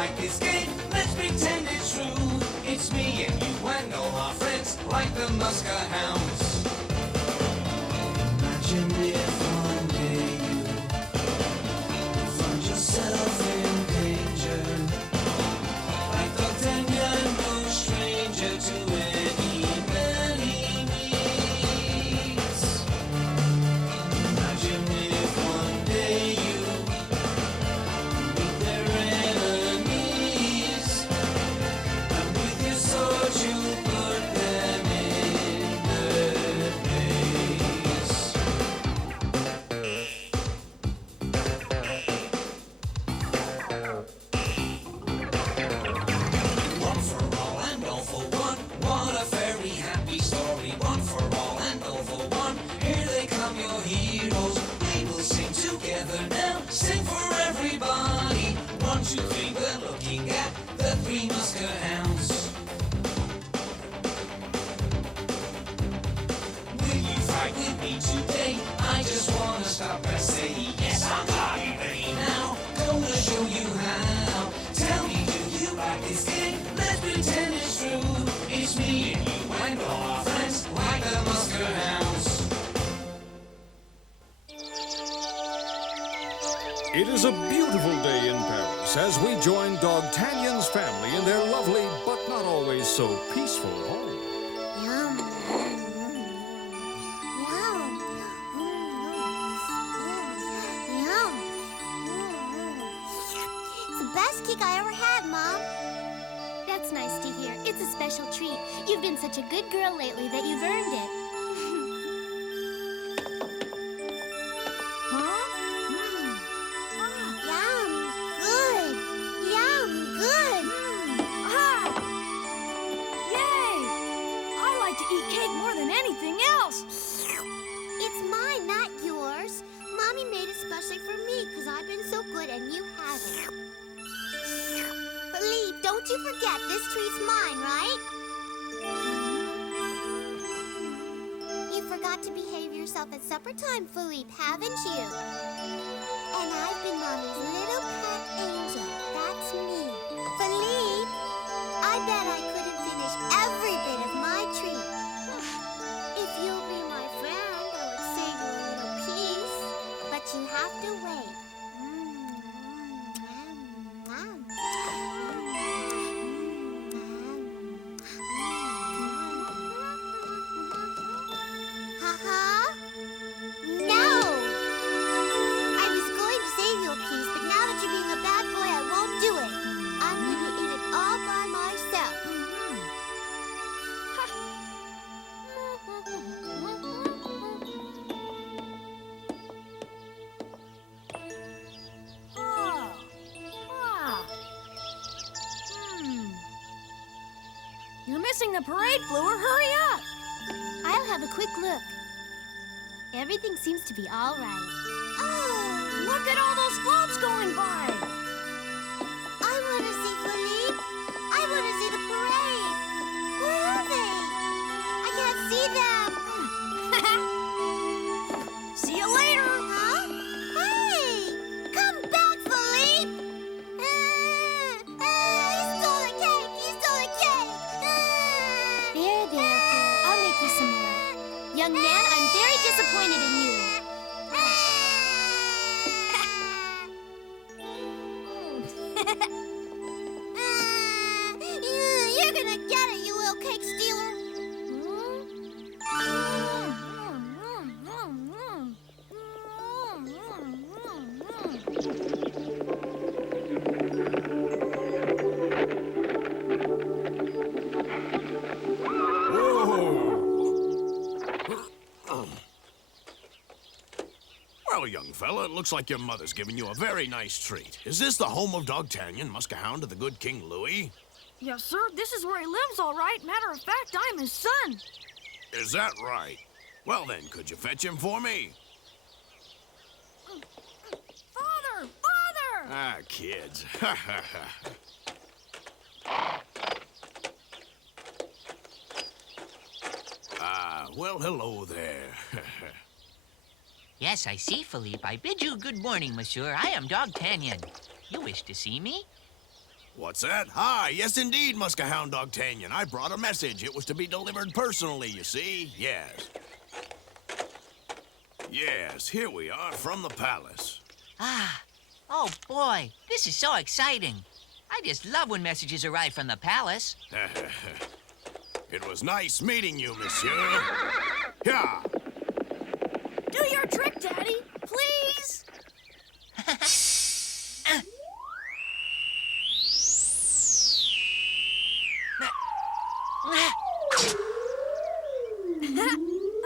like this game? Let's pretend it's true. It's me and you and all our friends, like the Muskehounds. Imagine if one day you find yourself in danger. Like Dogtanian, no stranger to any man he meets. Imagine if one day you meet their enemies, and with your sword you put them in their place. One for all and all for one. What a very happy story. One for all and all for one. Here they come, your heroes. We will sing together now. Sing for everybody. 1, 2, 3, we're looking at the Three Muskehounds. Will you fight with me today? I just wanna stop and say yes, I'm ready now. Gonna show you how. Tell me, do you like this game? Let's pretend it's true. It's me and you and all our friends, like the Muskehounds. It is a beautiful day in Paris as we join Dogtanian's family in their lovely but not always so peaceful home. Yum. Yum. Yum. It's the best cake I ever had, Mom. That's nice to hear. It's a special treat. You've been such a good girl lately that you've earned it. Yum. Good. Yum. Good. Yay! I like to eat cake more than anything else. It's mine, not yours. Mommy made it especially for me because I've been so good and you haven't. Philippe, don't you forget this treat's mine, right? You forgot to behave yourself at supper time, Philippe, haven't you? And I've been Mommy's little pet angel. That's me. Philippe, I bet I couldn't finish every bit of my treat. If you'll be my friend, I would save you a little piece. But you have to wait. No! I was going to save you a piece, but now that you're being a bad boy, I won't do it. I'm going to eat it all by myself. You're missing the parade, Fleur. Hurry up! I'll have a quick look. Everything seems to be all right. Oh, Look at all those floats going by. I want to see Philippe. I want to see the parade. Where are they? I can't see them. See you later. Huh? Hey! Come back, Philippe! He stole the cake! He stole the cake! There, Fleur. I'll make you some more. Young man, I'm very disappointed in you. You're gonna get it, you little cake stealer! Well, young fella, it looks like your mother's giving you a very nice treat. Is this the home of Dogtanian, Muskehound of the good King Louis? Yes, sir. This is where he lives, all right. Matter of fact, I'm his son. Is that right? Well then, could you fetch him for me? Father! Father! Ah, kids. Well, hello there. Yes, I see, Philippe. I bid you good morning, monsieur. I am Dogtanian. You wish to see me? What's that? Hi, yes indeed, Muskehound Dogtanian. I brought a message. It was to be delivered personally, you see? Yes. Yes, here we are from the palace. Ah, oh boy, this is so exciting. I just love when messages arrive from the palace. It was nice meeting you, monsieur. Yeah. Do your trick, Daddy, please.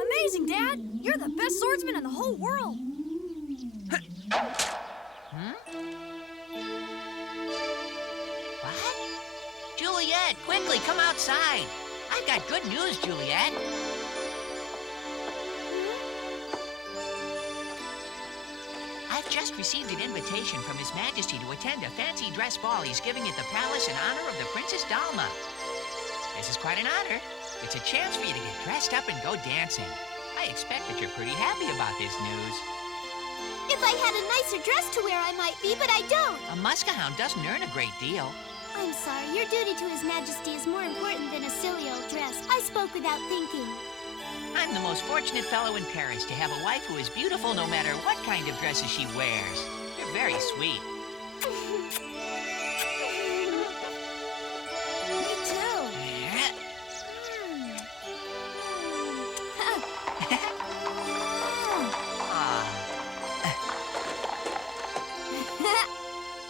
Amazing, Dad. You're the best swordsman in the whole world. What? Juliet, quickly, come outside. I've got good news, Juliet. I've just received an invitation from His Majesty to attend a fancy dress ball he's giving at the palace in honor of the Princess Dalma. This is quite an honor. It's a chance for you to get dressed up and go dancing. I expect that you're pretty happy about this news. If I had a nicer dress to wear, I might be, but I don't. A Muskehound doesn't earn a great deal. I'm sorry. Your duty to His Majesty is more important than a silly old dress. I spoke without thinking. I'm the most fortunate fellow in Paris to have a wife who is beautiful no matter what kind of dresses she wears. You're very sweet. Me too.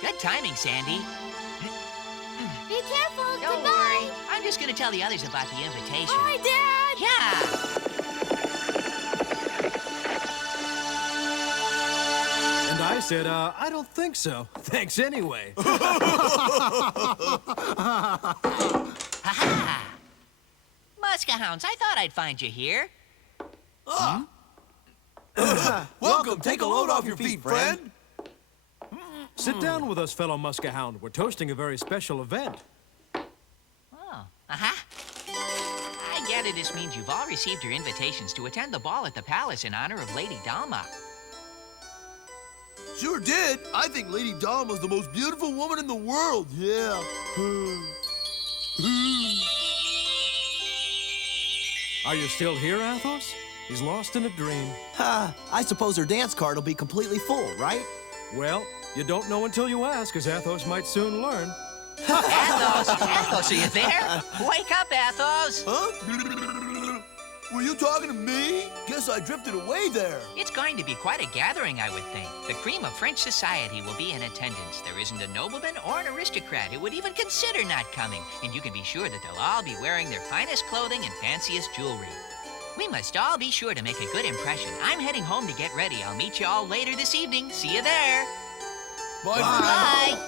Good timing, Sandy. Be careful. Don't Goodbye. worry. I'm just going to tell the others about the invitation. Bye, Dad. Yeah. And I said, I don't think so. Thanks anyway. Ha-ha. Muskehounds, I thought I'd find you here. Welcome. Take a load off your feet, friend. Sit down with us, fellow Muskehound. We're toasting a very special event. Oh, uh-huh. I gather this means you've all received your invitations to attend the ball at the palace in honor of Lady Dalma. Sure did. I think Lady Dalma's the most beautiful woman in the world. Yeah. Are you still here, Athos? He's lost in a dream. I suppose her dance card will be completely full, right? Well, you don't know until you ask, as Athos might soon learn. Athos! Athos, are you there? Wake up, Athos! Huh? Were you talking to me? Guess I drifted away there. It's going to be quite a gathering, I would think. The cream of French society will be in attendance. There isn't a nobleman or an aristocrat who would even consider not coming. And you can be sure that they'll all be wearing their finest clothing and fanciest jewelry. We must all be sure to make a good impression. I'm heading home to get ready. I'll meet you all later this evening. See you there. Bye. Bye.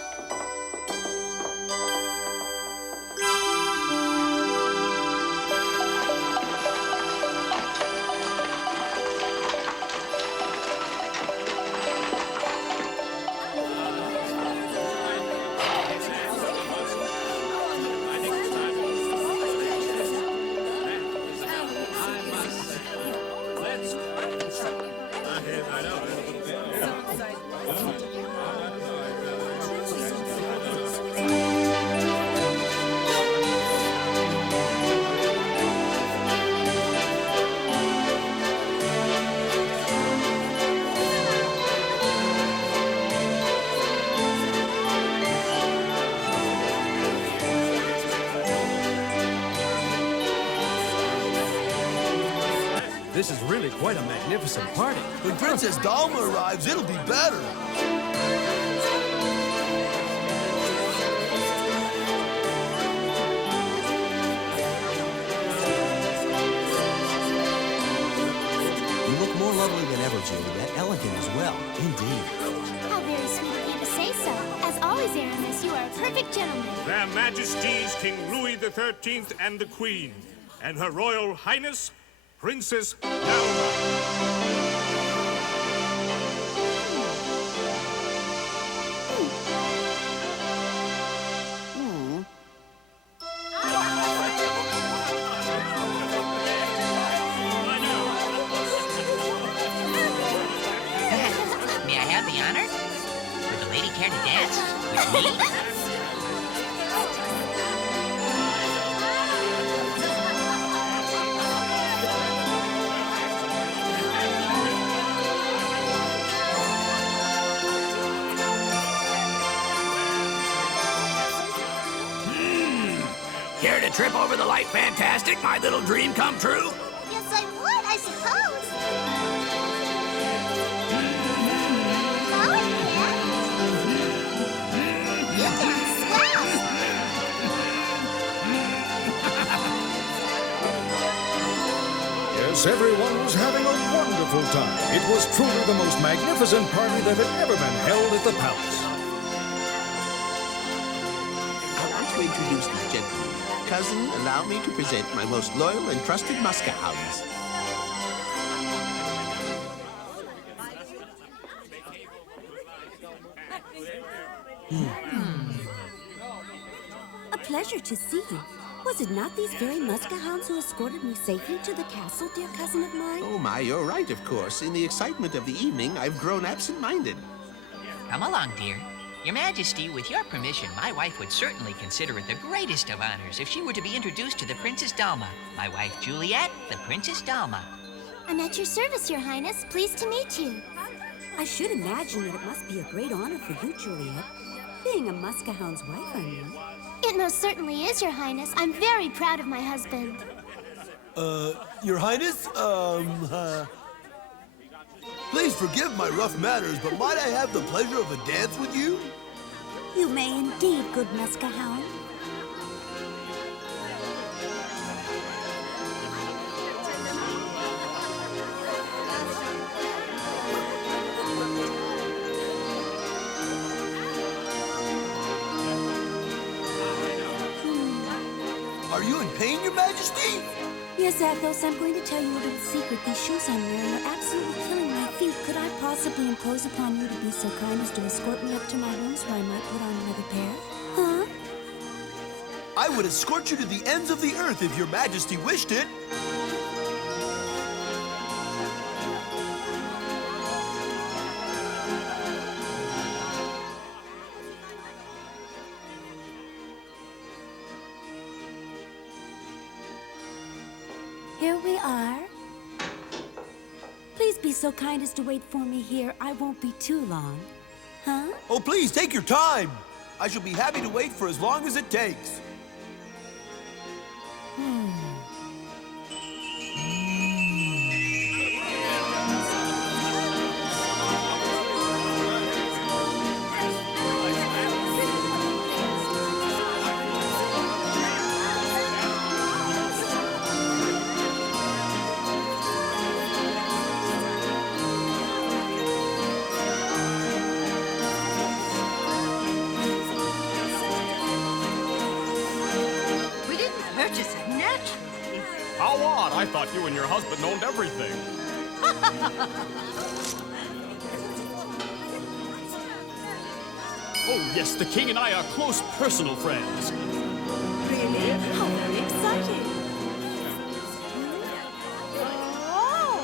This is really quite a magnificent party. When Princess Dalma arrives, it'll be better. You look more lovely than ever, Juliet. Elegant as well. Indeed. How very sweet of you to say so. As always, Aramis, you are a perfect gentleman. Their Majesties King Louis XIII and the Queen, and Her Royal Highness, Princess Dalma. May I have the honor? Would the lady care to dance with me? Care to trip over the light fantastic, my little dream come true? Yes, I would, I suppose. Oh, yeah. You dance swell. Yes, everyone was having a wonderful time. It was truly the most magnificent party that had ever been held at the palace. I want to introduce these gentlemen. Cousin, allow me to present my most loyal and trusted Muskehounds. A pleasure to see you. Was it not these very Muskehounds who escorted me safely to the castle, dear cousin of mine? Oh, my, you're right, of course. In the excitement of the evening, I've grown absent-minded. Come along, dear. Your Majesty, with your permission, my wife would certainly consider it the greatest of honors if she were to be introduced to the Princess Dalma. My wife, Juliet, the Princess Dalma. I'm at your service, Your Highness. Pleased to meet you. I should imagine that it must be a great honor for you, Juliet. Being a Muskehound's wife, I mean. It most certainly is, Your Highness. I'm very proud of my husband. Your Highness, please forgive my rough manners, but might I have the pleasure of a dance with you? You may indeed, good Muskehound. Are you in pain, Your Majesty? Yes, Athos, I'm going to tell you a little secret. These shoes I'm wearing are absolutely killing my feet. Could I possibly impose upon you to be so kind as to escort me up to my rooms where I might put on another pair? Huh? I would escort you to the ends of the earth if Your Majesty wished it. Here we are. Please be so kind as to wait for me here. I won't be too long. Huh? Oh, please, take your time. I shall be happy to wait for as long as it takes. How odd. I thought you and your husband owned everything. Oh, yes, the king and I are close personal friends. Really? How very exciting. Oh,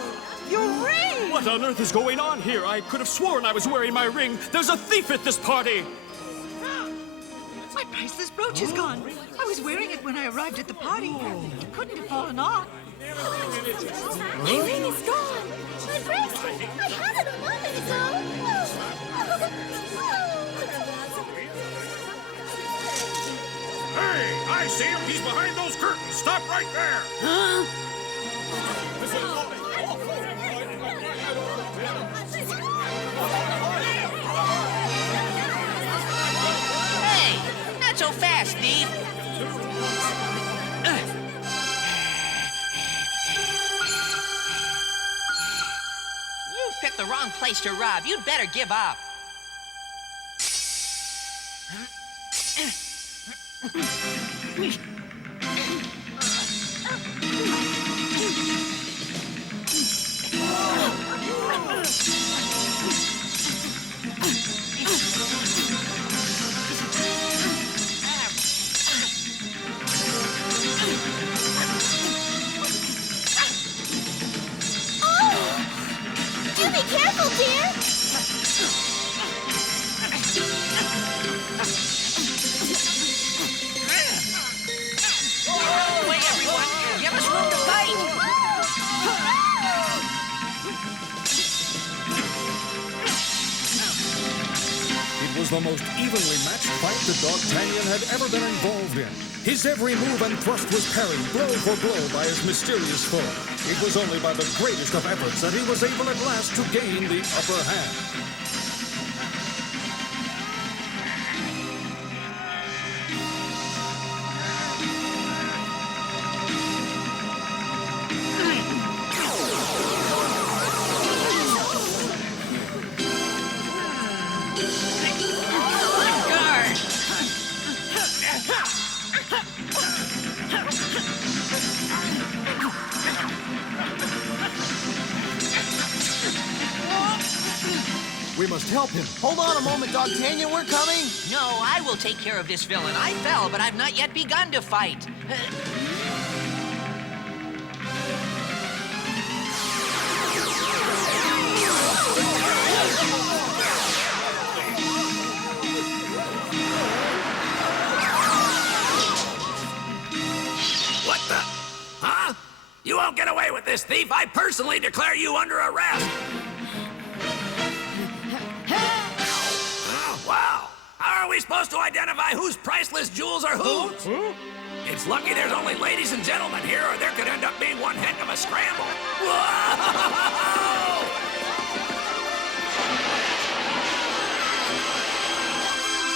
your ring! What on earth is going on here? I could have sworn I was wearing my ring. There's a thief at this party. My priceless brooch is gone. I was wearing it when I arrived at the party. It couldn't have fallen off. My ring is gone. My bracelet. I had it a moment ago. Hey, I see him. He's behind those curtains. Stop right there. Huh? Hey, not so fast, thief. You picked the wrong place to rob. You'd better give up. Do be careful, dear. Wait, everyone. Give us room to fight. was the most evenly matched fight that Dogtanian had ever been involved in. His every move and thrust was parried blow for blow by his mysterious foe. It was only by the greatest of efforts that he was able at last to gain the upper hand. We must help him. Hold on a moment, Dogtanian. We're coming. No, I will take care of this villain. I fell, but I've not yet begun to fight. What the? Huh? You won't get away with this, thief. I personally declare you under arrest. Wow. How are we supposed to identify whose priceless jewels are whose? It's lucky there's only ladies and gentlemen here, or there could end up being one heck of a scramble. Whoa!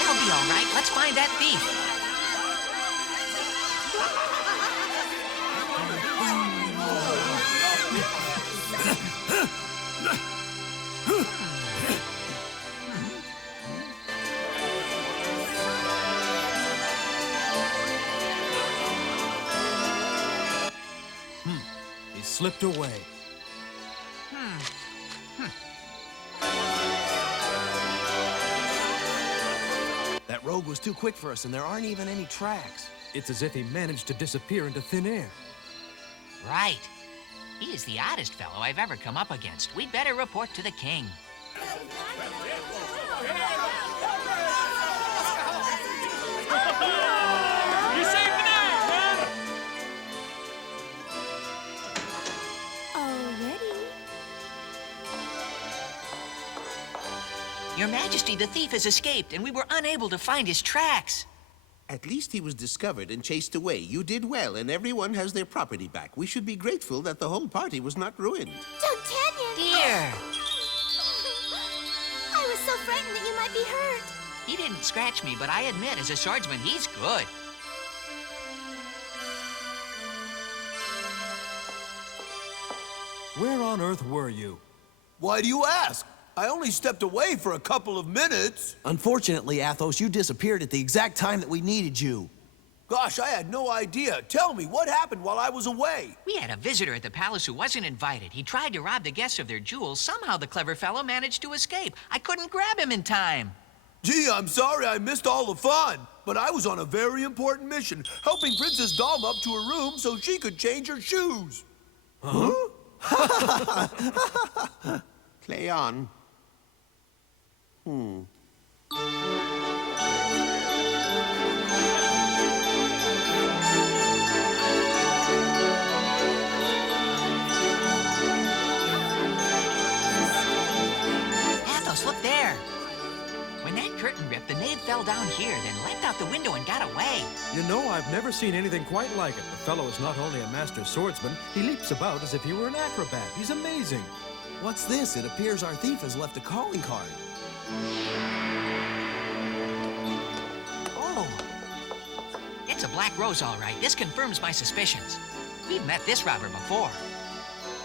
That'll be all right. Let's find that thief. He slipped away. That rogue was too quick for us, and there aren't even any tracks. It's as if he managed to disappear into thin air. Right. He is the oddest fellow I've ever come up against. We'd better report to the king. You saved the night, man! Already? Your Majesty, the thief has escaped, and we were unable to find his tracks. At least he was discovered and chased away. You did well, and everyone has their property back. We should be grateful that the whole party was not ruined. Dogtanian! Dear! I was so frightened that you might be hurt. He didn't scratch me, but I admit, as a swordsman, he's good. Where on earth were you? Why do you ask? I only stepped away for a couple of minutes. Unfortunately, Athos, you disappeared at the exact time that we needed you. Gosh, I had no idea. Tell me, what happened while I was away? We had a visitor at the palace who wasn't invited. He tried to rob the guests of their jewels. Somehow the clever fellow managed to escape. I couldn't grab him in time. Gee, I'm sorry I missed all the fun. But I was on a very important mission, helping Princess Dalma up to her room so she could change her shoes. Huh? Play on. Athos, look there. When that curtain ripped, the knave fell down here, then leapt out the window and got away. You know, I've never seen anything quite like it. The fellow is not only a master swordsman, he leaps about as if he were an acrobat. He's amazing. What's this? It appears our thief has left a calling card. Oh. It's a black rose, all right. This confirms my suspicions. We've met this robber before.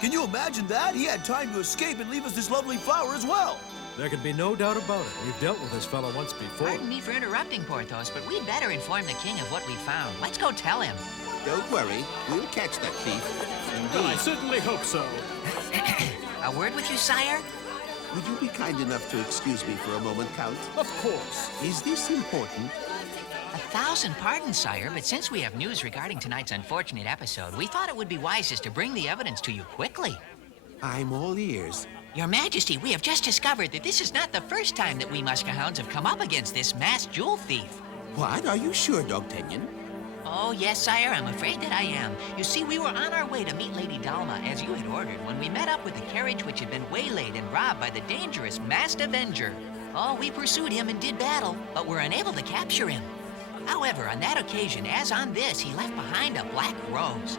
Can you imagine that? He had time to escape and leave us this lovely flower as well. There can be no doubt about it. We've dealt with this fellow once before. Pardon me for interrupting, Porthos, but we'd better inform the king of what we found. Let's go tell him. Don't worry. We'll catch that thief. Well, I certainly hope so. A word with you, sire? Would you be kind enough to excuse me for a moment, Count? Of course. Is this important? 1,000 pardons, sire, but since we have news regarding tonight's unfortunate episode, we thought it would be wisest to bring the evidence to you quickly. I'm all ears. Your Majesty, we have just discovered that this is not the first time that we Muskehounds have come up against this masked jewel thief. What? Are you sure, Dogtanian? Oh, yes, sire, I'm afraid that I am. You see, we were on our way to meet Lady Dalma, as you had ordered, when we met up with the carriage which had been waylaid and robbed by the dangerous masked avenger. Oh, we pursued him and did battle, but were unable to capture him. However, on that occasion, as on this, he left behind a black rose.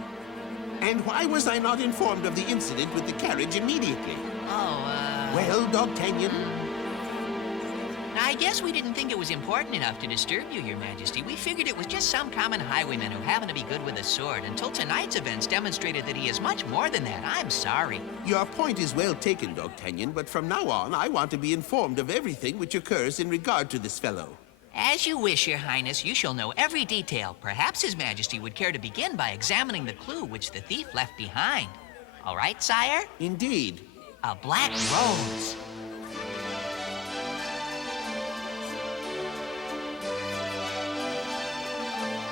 And why was I not informed of the incident with the carriage immediately? Well, Dogtanian? I guess we didn't think it was important enough to disturb you, Your Majesty. We figured it was just some common highwayman who happened to be good with a sword, until tonight's events demonstrated that he is much more than that. I'm sorry. Your point is well taken, Dogtanian, but from now on, I want to be informed of everything which occurs in regard to this fellow. As you wish, Your Highness. You shall know every detail. Perhaps His Majesty would care to begin by examining the clue which the thief left behind. All right, sire? Indeed. A black rose.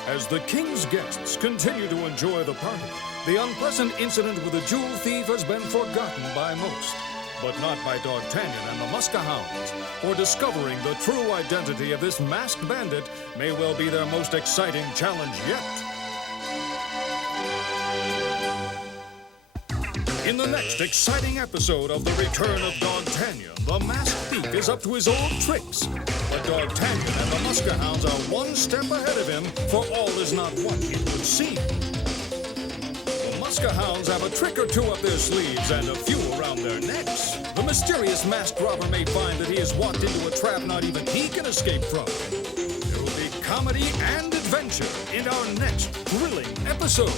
As the king's guests continue to enjoy the party, the unpleasant incident with the jewel thief has been forgotten by most. But not by Dogtanian and the Muskehounds, for discovering the true identity of this masked bandit may well be their most exciting challenge yet. In the next exciting episode of The Return of Dogtanian, the masked thief is up to his old tricks. But Dogtanian and the Muskehounds are one step ahead of him, for all is not what it would seem. The Muskehounds have a trick or two up their sleeves and a few around their necks. The mysterious masked robber may find that he has walked into a trap not even he can escape from. There will be comedy and adventure in our next thrilling episode.